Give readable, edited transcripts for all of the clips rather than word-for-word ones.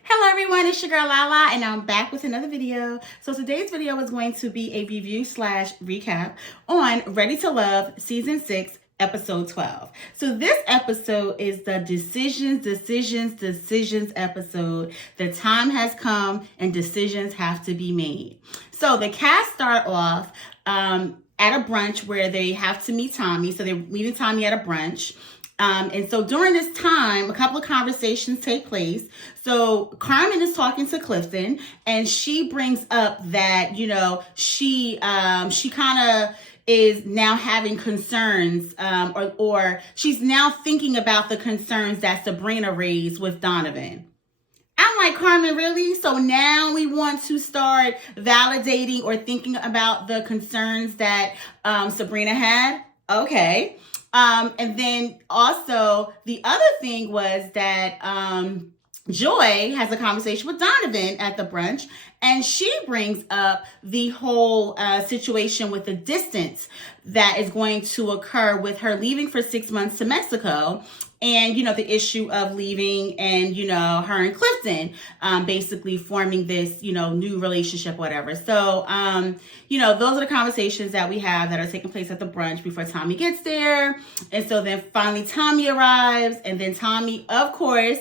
Hello everyone, it's your girl Lala and I'm back with another video. So today's video is going to be a review slash recap on Ready to Love Season 6 Episode 12. So this episode is the decisions episode. The time has come and decisions have to be made. So the cast start off at a brunch where they have to meet Tommy. So they're meeting Tommy at a brunch. And so during this time, a couple of conversations take place. So Carmen is talking to Clifton and she brings up that, she kind of is now having concerns, or she's now thinking about the concerns that Sabrina raised with Donovan. I'm like, Carmen, really? So now we want to start validating or thinking about the concerns that Sabrina had? Okay. And then also the other thing was that Joy has a conversation with Donovan at the brunch, and she brings up the whole situation with the distance that is going to occur with her leaving for 6 months to Mexico. And, the issue of leaving and, her and Clifton basically forming this, new relationship, whatever. So, those are the conversations that we have that are taking place at the brunch before Tommy gets there. And so then finally Tommy arrives. And then Tommy, of course,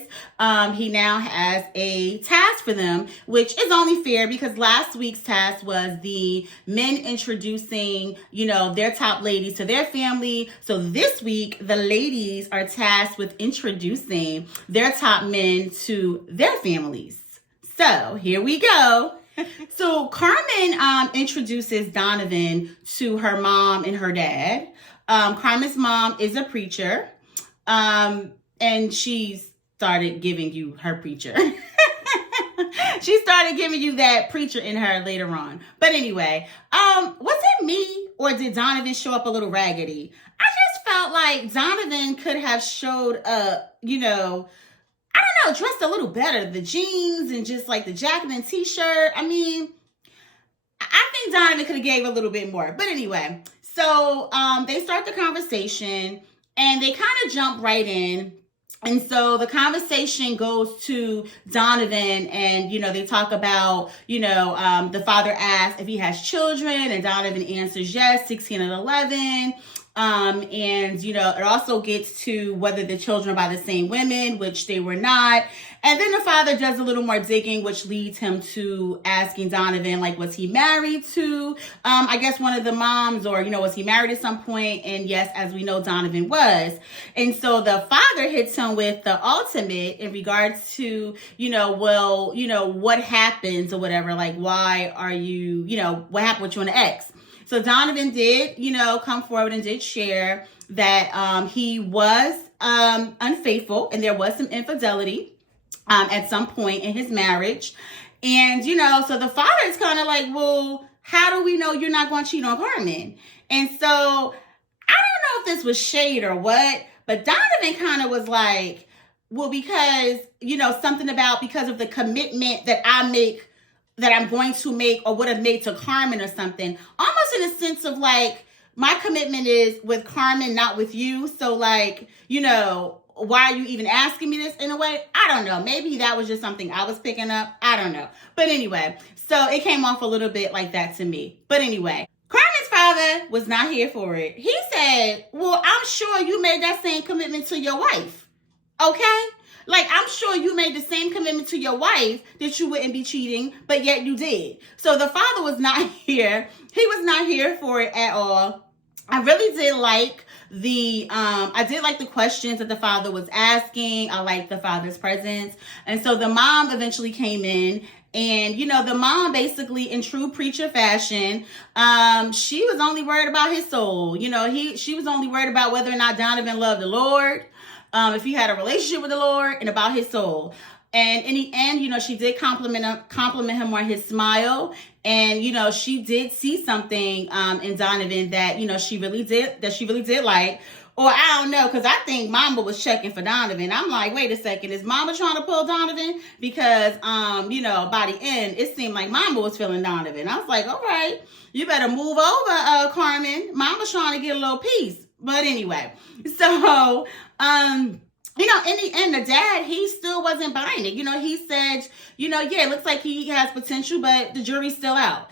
he now has a task for them, which is only fair because last week's task was the men introducing, their top ladies to their family. So this week, the ladies are tasked with introducing their top men to their families. So here we go. So Carmen introduces Donovan to her mom and her dad. Carmen's mom is a preacher, and she started giving you her preacher. She started giving you that preacher in her later on. But anyway, was it me or did Donovan show up a little raggedy? I just felt like Donovan could have showed up, dressed a little better. The jeans and just like the jacket and t-shirt. I mean, I think Donovan could have gave a little bit more. But anyway, so they start the conversation and they kind of jump right in. And so the conversation goes to Donovan and, they talk about, the father asks if he has children and Donovan answers yes, 16 and 11. And, it also gets to whether the children are by the same women, which they were not. And then the father does a little more digging, which leads him to asking Donovan, was he married to, I guess one of the moms or, was he married at some point? And yes, as we know, Donovan was. And so the father hits him with the ultimate in regards to, what happens or whatever, why are you, what happened with you and the ex? So Donovan did, come forward and did share that he was unfaithful and there was some infidelity at some point in his marriage. And, so the father is kind of like, well, how do we know you're not going to cheat on Carmen? And so I don't know if this was shade or what, but Donovan kind of was like, well, because, something about because of the commitment that I make, that I'm going to make or would have made to Carmen or something, almost in a sense of my commitment is with Carmen, not with you. So why are you even asking me this in a way? I don't know. Maybe that was just something I was picking up. I don't know. But anyway, so it came off a little bit like that to me. But anyway, Carmen's father was not here for it. He said, well, I'm sure you made that same commitment to your wife. Okay? I'm sure you made the same commitment to your wife that you wouldn't be cheating, but yet you did. So the father was not here. He was not here for it at all. I really did like the questions that the father was asking. I liked the father's presence. And so the mom eventually came in. And, the mom basically in true preacher fashion, she was only worried about his soul. She was only worried about whether or not Donovan loved the Lord. If he had a relationship with the Lord and about his soul. And in the end, she did compliment him on his smile. And, she did see something in Donovan that, she really did like. Or I don't know, because I think Mama was checking for Donovan. I'm like, wait a second, is Mama trying to pull Donovan? Because, by the end, it seemed like Mama was feeling Donovan. I was like, all right, you better move over, Carmen. Mama's trying to get a little piece. But anyway, so, in the end, the dad, he still wasn't buying it. He said, yeah, it looks like he has potential, but the jury's still out.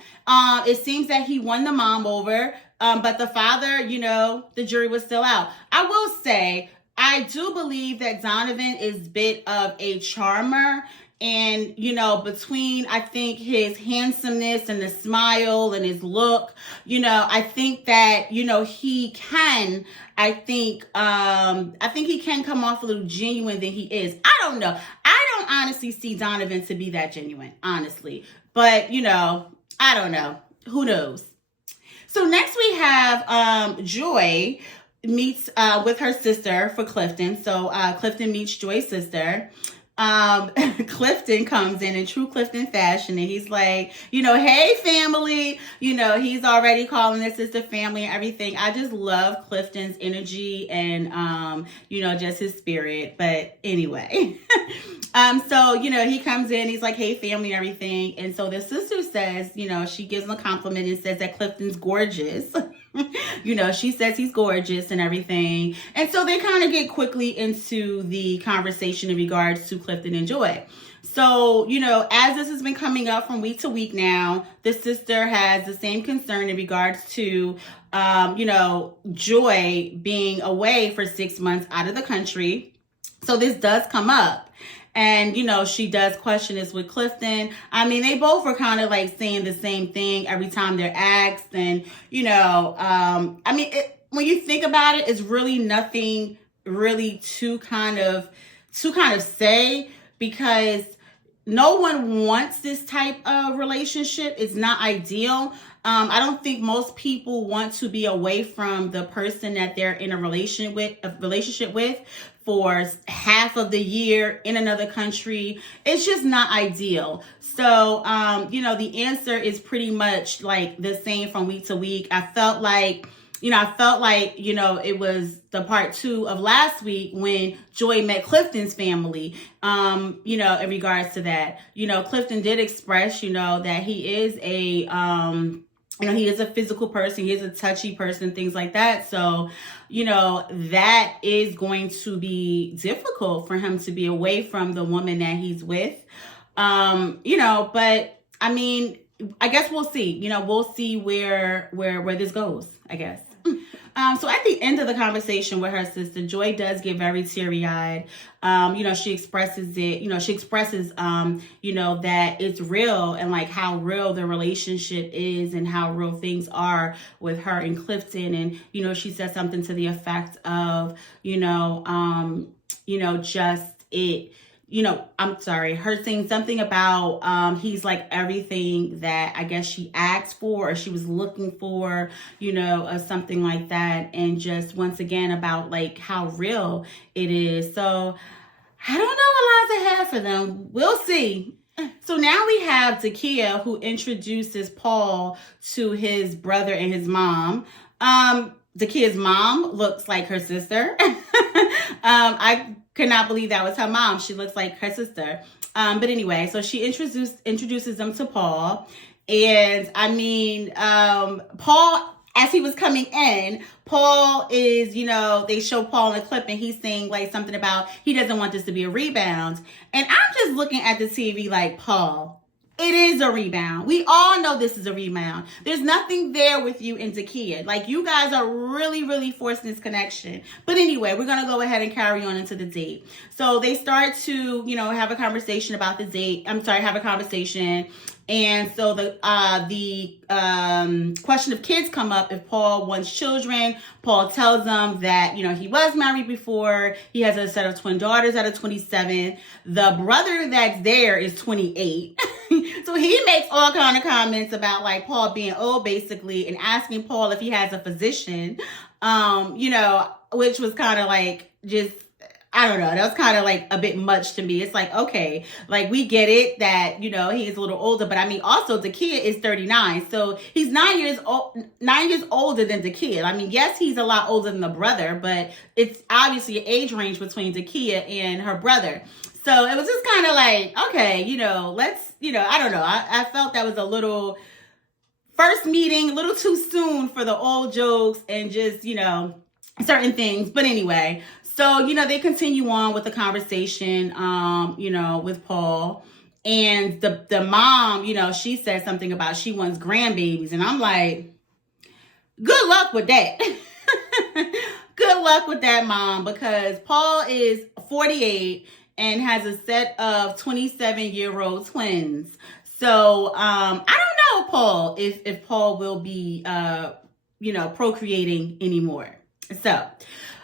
It seems that he won the mom over, but the father, the jury was still out. I will say, I do believe that Donovan is a bit of a charmer. And, between, I think, his handsomeness and the smile and his look, I think that, he can, I think he can come off a little genuine than he is. I don't know. I don't honestly see Donovan to be that genuine, honestly. But, I don't know. Who knows? So next we have Joy meets with her sister for Clifton. So Clifton meets Joy's sister. Clifton comes in true Clifton fashion, and he's like, hey family, he's already calling his sister family and everything. I just love Clifton's energy and, just his spirit. But anyway, so, he comes in, he's like, hey family and everything. And so the sister says, she gives him a compliment and says that Clifton's gorgeous. She says he's gorgeous and everything. And so they kind of get quickly into the conversation in regards to Clifton and Joy. So, as this has been coming up from week to week now, the sister has the same concern in regards to, Joy being away for 6 months out of the country. So this does come up. And, she does question this with Clifton. I mean, they both were kind of like saying the same thing every time they're asked. And, when you think about it, it's really nothing really to kind of say, because no one wants this type of relationship. It's not ideal. I don't think most people want to be away from the person that they're in a relationship with for half of the year in another country. It's just not ideal. So, the answer is pretty much like the same from week to week. I felt like, it was the part 2 of last week when Joy met Clifton's family, in regards to that. Clifton did express, that he is he is a physical person. He is a touchy person, things like that. So, that is going to be difficult for him to be away from the woman that he's with. But I mean, I guess we'll see. We'll see where this goes, I guess. So at the end of the conversation with her sister, Joy does get very teary-eyed. She expresses that it's real, and like how real the relationship is and how real things are with her and Clifton. And, she said something to the effect of, her saying something about he's like everything that I guess she asked for or she was looking for, or something like that. And just once again about like how real it is. So I don't know what lies ahead for them. We'll see. So now we have Takia, who introduces Paul to his brother and his mom. Takia's mom looks like her sister. I could not believe that was her mom. She looks like her sister. But anyway, so she introduces them to Paul. And I mean, Paul, as he was coming in, Paul is, they show Paul in a clip and he's saying like something about he doesn't want this to be a rebound. And I'm just looking at the TV like, Paul, it is a rebound. We all know this is a rebound. There's nothing there with you and Takia. Like, you guys are really, really forcing this connection. But anyway, we're going to go ahead and carry on into the date. So they start to, have a conversation about the date. Have a conversation. And so the question of kids come up. If Paul wants children, Paul tells them that, he was married before. He has a set of twin daughters that are 27. The brother that's there is 28. So he makes all kind of comments about like Paul being old basically and asking Paul if he has a physician, which was kind of like just, I don't know. That was kind of like a bit much to me. It's like, okay, like we get it that, he's a little older, but I mean, also Takia is 39. So he's 9 years older than Takia. I mean, yes, he's a lot older than the brother, but it's obviously an age range between Takia and her brother. So it was just kind of like, okay, let's, I don't know. I felt that was a little first meeting, a little too soon for the old jokes and just, certain things. But anyway, so, they continue on with the conversation, with Paul. And the mom, she said something about she wants grandbabies. And I'm like, good luck with that. Good luck with that, Mom, because Paul is 48 and has a set of 27-year-old twins. So I don't know, Paul, if Paul will be, procreating anymore. So,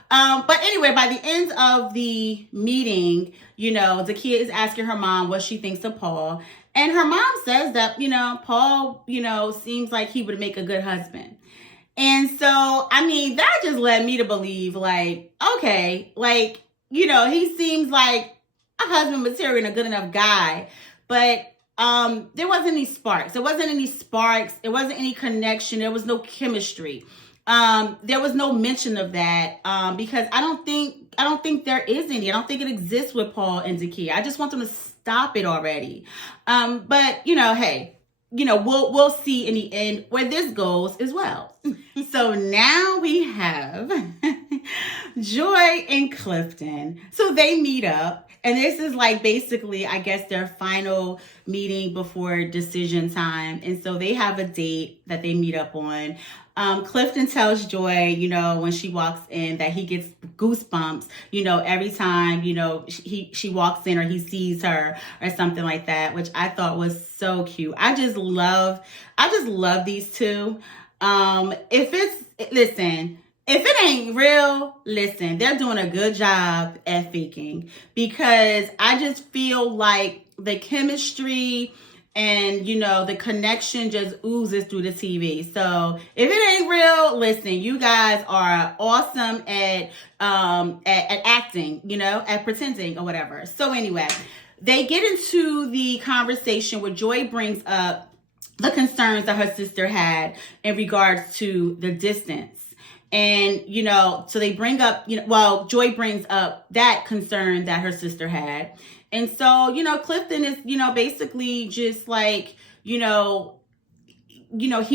but anyway, by the end of the meeting, Zakiya is asking her mom what she thinks of Paul. And her mom says that, Paul, seems like he would make a good husband. And so, that just led me to believe, like, okay, like, he seems like a husband material and a good enough guy. But there wasn't any sparks. There wasn't any sparks. There wasn't any connection. There was no chemistry. There was no mention of that because I don't think there is any. I don't think it exists with Paul and Zakiya. I just want them to stop it already. But hey, we'll see in the end where this goes as well. So now we have Joy and Clifton. So they meet up, and this is like basically, I guess, their final meeting before decision time. And so they have a date that they meet up on. Clifton tells Joy, when she walks in that he gets goosebumps, every time, she walks in or he sees her or something like that, which I thought was so cute. I just love these two. If it ain't real, listen, they're doing a good job at faking, because I just feel like the chemistry and, the connection just oozes through the TV. So if it ain't real, listen, you guys are awesome at acting, at pretending or whatever. So anyway, they get into the conversation where Joy brings up the concerns that her sister had in regards to the distance. And, so they bring up, Joy brings up that concern that her sister had. And so, Clifton is, basically just like, he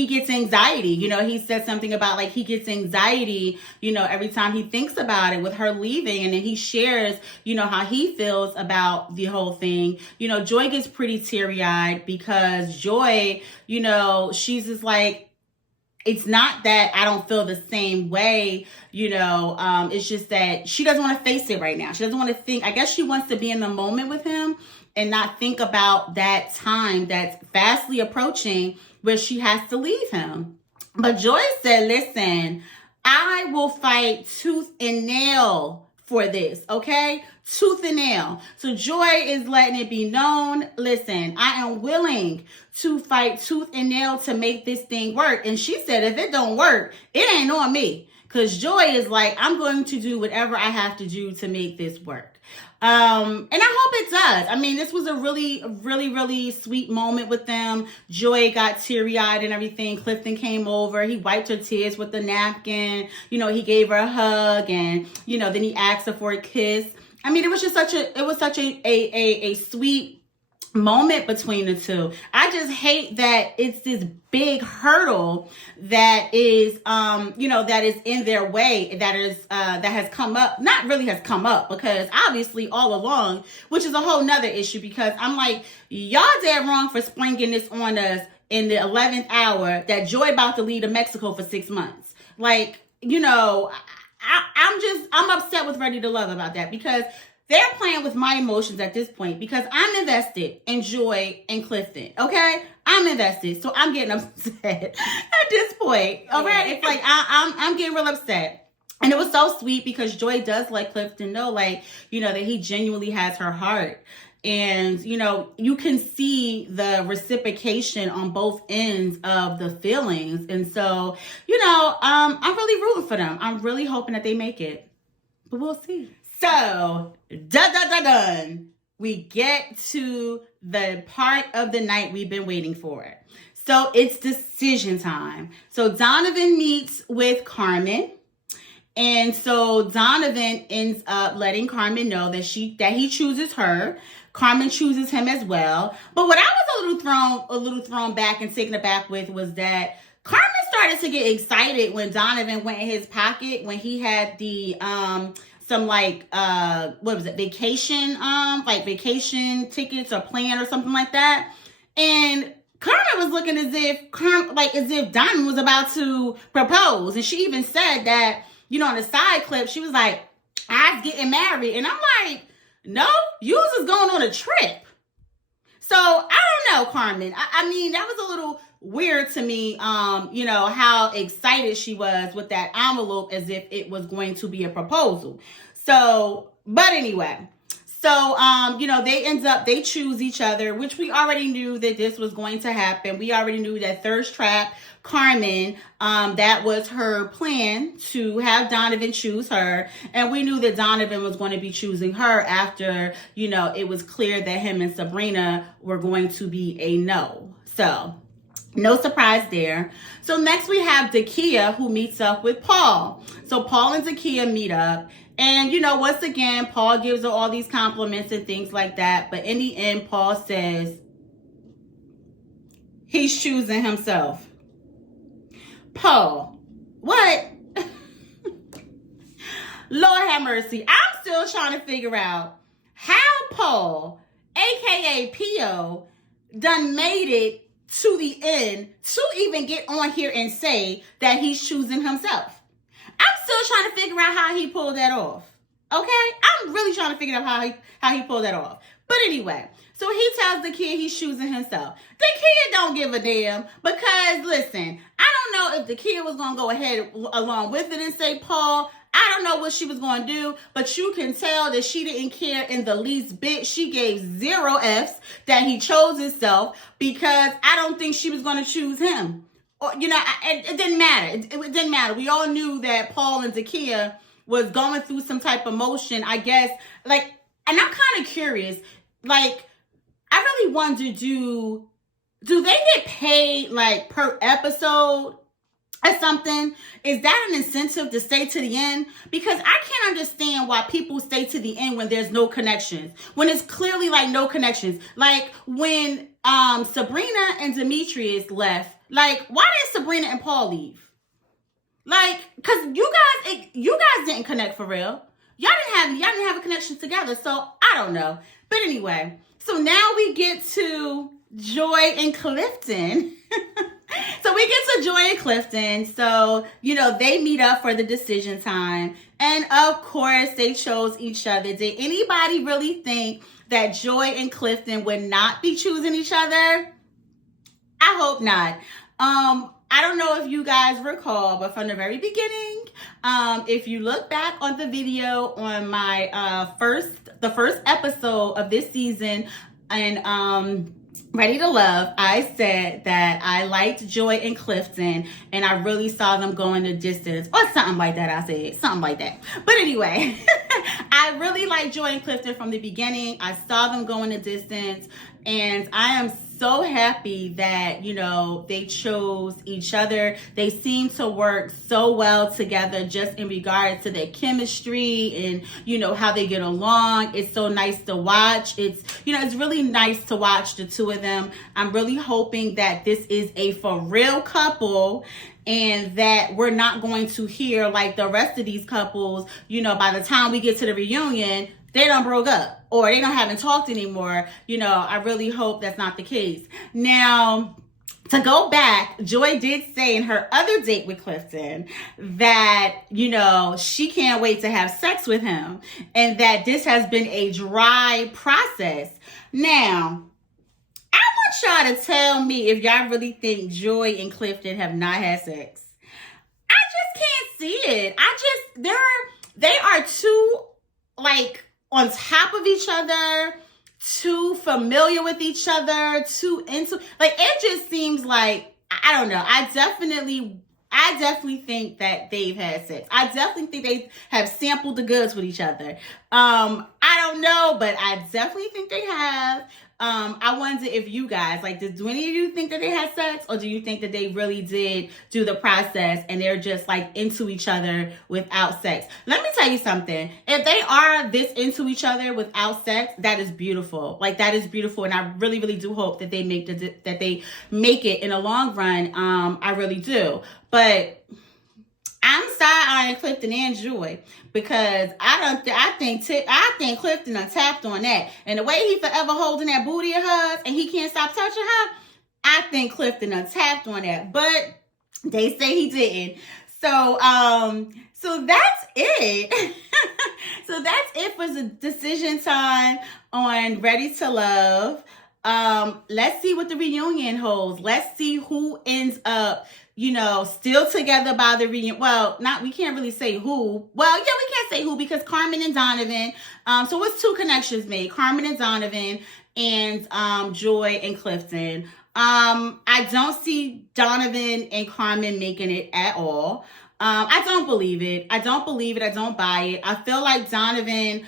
gets anxiety. He said something about like he gets anxiety, every time he thinks about it with her leaving. And then he shares, how he feels about the whole thing. Joy gets pretty teary-eyed because Joy, she's just like, it's not that I don't feel the same way, it's just that she doesn't want to face it right now. She doesn't want to think. I guess she wants to be in the moment with him and not think about that time that's fastly approaching where she has to leave him. But Joy said, listen, I will fight tooth and nail for this, okay? Tooth and nail. So Joy is letting it be known, listen, I am willing to fight tooth and nail to make this thing work. And she said, if it don't work, it ain't on me. Because Joy is like, I'm going to do whatever I have to do to make this work. And I hope it does. This was a really, really, really sweet moment with them. Joy got teary-eyed and everything. Clifton came over. He wiped her tears with the napkin. He gave her a hug, and, then he asked her for a kiss. It was just such a sweet moment between the two. I just hate that it's this big hurdle that is, that is in their way, that has come up, not really has come up, because obviously all along, which is a whole nother issue, because I'm like, y'all dead wrong for springing this on us in the 11th hour that Joy about to leave to Mexico for 6 months. Like, I'm upset with Ready to Love about that, because they're playing with my emotions at this point, because I'm invested in Joy and Clifton, okay? I'm invested, so I'm getting upset at this point, all right? It's like, I'm getting real upset. And it was so sweet because Joy does let Clifton know, like, that he genuinely has her heart. And, you can see the reciprocation on both ends of the feelings. And so, I'm really rooting for them. I'm really hoping that they make it. But we'll see. So, done. We get to the part of the night we've been waiting for. So, it's decision time. So, Donovan meets with Carmen. And so, Donovan ends up letting Carmen know that he chooses her. Carmen chooses him as well. But what I was a little thrown back and taken aback with was that Carmen started to get excited when Donovan went in his pocket when he had the some like what was it, vacation tickets or plan or something like that. And Carmen was looking as if Donovan was about to propose. And she even said that, on the side clip, she was like, I was getting married. And I'm like, no, you was just going on a trip. So I don't know, Carmen. I mean, that was a little weird to me, how excited she was with that envelope as if it was going to be a proposal. So, but anyway, so, they choose each other, which we already knew that this was going to happen. We already knew that thirst trap Carmen, that was her plan to have Donovan choose her. And we knew that Donovan was going to be choosing her after, it was clear that him and Sabrina were going to be a no. So no surprise there. So next we have Dakia, who meets up with Paul. So Paul and Dakia meet up. And, once again, Paul gives her all these compliments and things like that. But in the end, Paul says he's choosing himself. Paul, what? Lord have mercy. I'm still trying to figure out how Paul, a.k.a. P.O., done made it to the end to even get on here and say that he's choosing himself. I'm still trying to figure out how he pulled that off. Okay? I'm really trying to figure out how he pulled that off. But anyway, so he tells the kid he's choosing himself. The kid don't give a damn because, listen, I don't know if the kid was going to go ahead along with it and say, Paul, I don't know what she was going to do, but you can tell that she didn't care in the least bit. She gave 0 Fs that he chose himself because I don't think she was going to choose him. Or, it didn't matter. It didn't matter. We all knew that Paul and Dakia was going through some type of motion, I guess. And I'm kind of curious. I really wonder, do they get paid, per episode or something? Is that an incentive to stay to the end? Because I can't understand why people stay to the end when there's no connections. When it's clearly, no connections. When Sabrina and Demetrius left, why did Sabrina and Paul leave? Because you guys didn't connect for real. Y'all didn't have a connection together. So I don't know. But anyway, so now we get to Joy and Clifton. So we get to Joy and Clifton. So, they meet up for the decision time. And of course, they chose each other. Did anybody really think that Joy and Clifton would not be choosing each other? I hope not. I don't know if you guys recall, but from the very beginning, if you look back on the video on my the first episode of this season and Ready to Love, I said that I liked Joy and Clifton and I really saw them going the distance or something like that. I said something like that. But anyway, I really liked Joy and Clifton from the beginning. I saw them going the distance and I am so happy that, they chose each other. They seem to work so well together just in regards to their chemistry and, how they get along. It's so nice to watch. It's really nice to watch the two of them. I'm really hoping that this is a for real couple and that we're not going to hear like the rest of these couples, by the time we get to the reunion, they done broke up or they don't haven't talked anymore. I really hope that's not the case. Now, to go back, Joy did say in her other date with Clifton that, she can't wait to have sex with him and that this has been a dry process. Now, I want y'all to tell me if y'all really think Joy and Clifton have not had sex. I just can't see it. They are too, on top of each other, too familiar with each other, too into, it just seems like, I don't know. I definitely think that they've had sex. I definitely think they have sampled the goods with each other. I don't know, but I definitely think they have. I wonder if you guys, like, do any of you think that they had sex, or do you think that they really did do the process and they're just like into each other without sex? Let me tell you something. If they are this into each other without sex, that is beautiful. Like, that is beautiful, and I really, really do hope that they make it in the long run. I really do, but I'm side-eyeing Clifton and Joy, because I think Clifton done tapped on that. And the way he forever holding that booty of hers and he can't stop touching her, I think Clifton done tapped on that. But they say he didn't. So that's it. So that's it for the decision time on Ready to Love. Let's see what the reunion holds. Let's see who ends up, still together by the reunion. Well, we can't really say who. Well, yeah, we can't say who, because Carmen and Donovan. So it's two connections made: Carmen and Donovan, and Joy and Clifton. I don't see Donovan and Carmen making it at all. I don't believe it. I don't buy it. I feel like Donovan,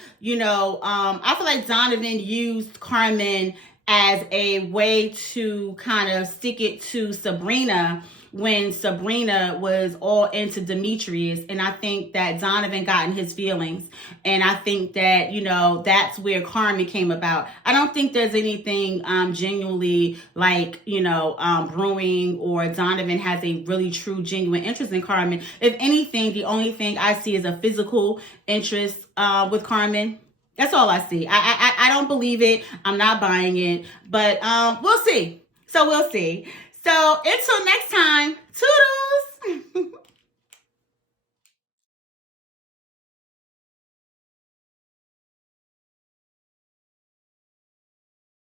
used Carmen as a way to kind of stick it to Sabrina when Sabrina was all into Demetrius. And I think that Donovan got in his feelings. And I think that, that's where Carmen came about. I don't think there's anything genuinely like, brewing, or Donovan has a really true, genuine interest in Carmen. If anything, the only thing I see is a physical interest with Carmen. That's all I see. I don't believe it. I'm not buying it. But we'll see. So until next time, toodles.